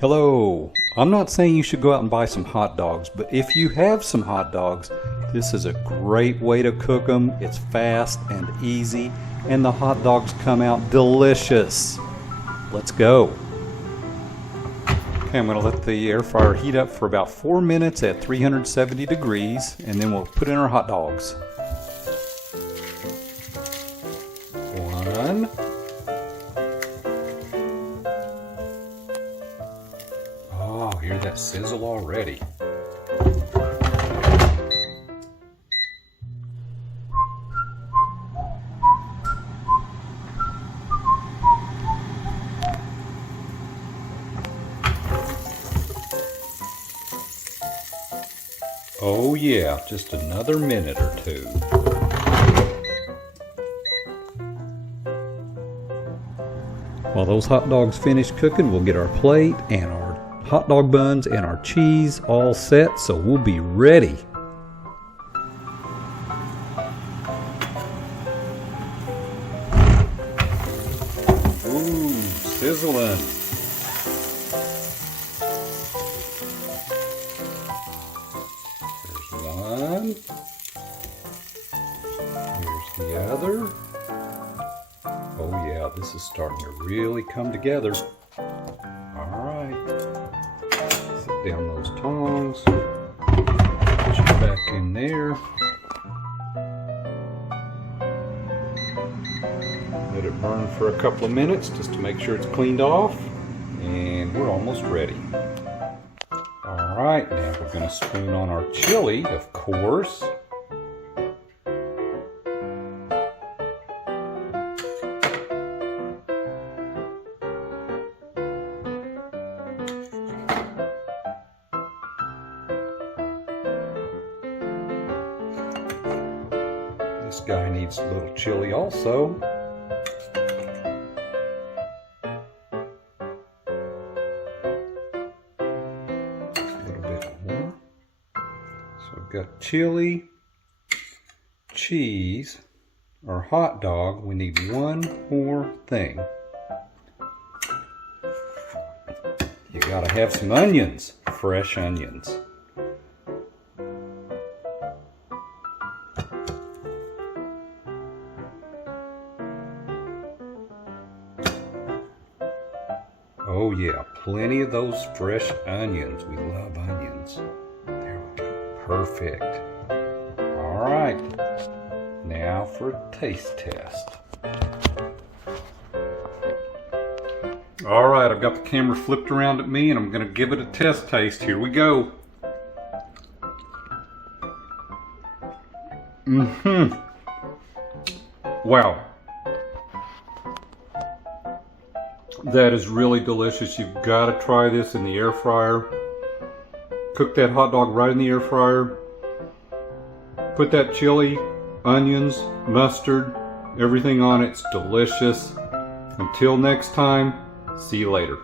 Hello. I'm not saying you should go out and buy some hot dogs, but if you have some hot dogs, this is a great way to cook them. It's fast and easy, and the hot dogs come out delicious. Let's go. Okay, I'm going to let the air fryer heat up for about 4 minutes at 370 degrees, and then we'll put in our hot dogs. One. Oh, hear that sizzle already. Oh yeah, just another minute or two. While those hot dogs finish cooking, we'll get our plate and our hot dog buns and our cheese all set, so we'll be ready. Ooh, sizzling. One. Here's the other. Oh yeah, this is starting to really come together. Alright. Set down those tongs. Put you back in there. Let it burn for a couple of minutes just to make sure it's cleaned off. And we're almost ready. Alright, now we're going to spoon on our chili, of course. This guy needs a little chili also. So we've got chili, cheese, our hot dog. We need one more thing. You gotta have some onions, fresh onions. Oh yeah, plenty of those fresh onions. We love onions. There we go. Perfect. All right. Now for a taste test. All right, I've got the camera flipped around at me and I'm going to give it a test taste. Here we go. Wow. That is really delicious. You've got to try this in the air fryer. Cook that hot dog right in the air fryer. Put that chili, onions, mustard, everything on it. It's delicious. Until next time, see you later.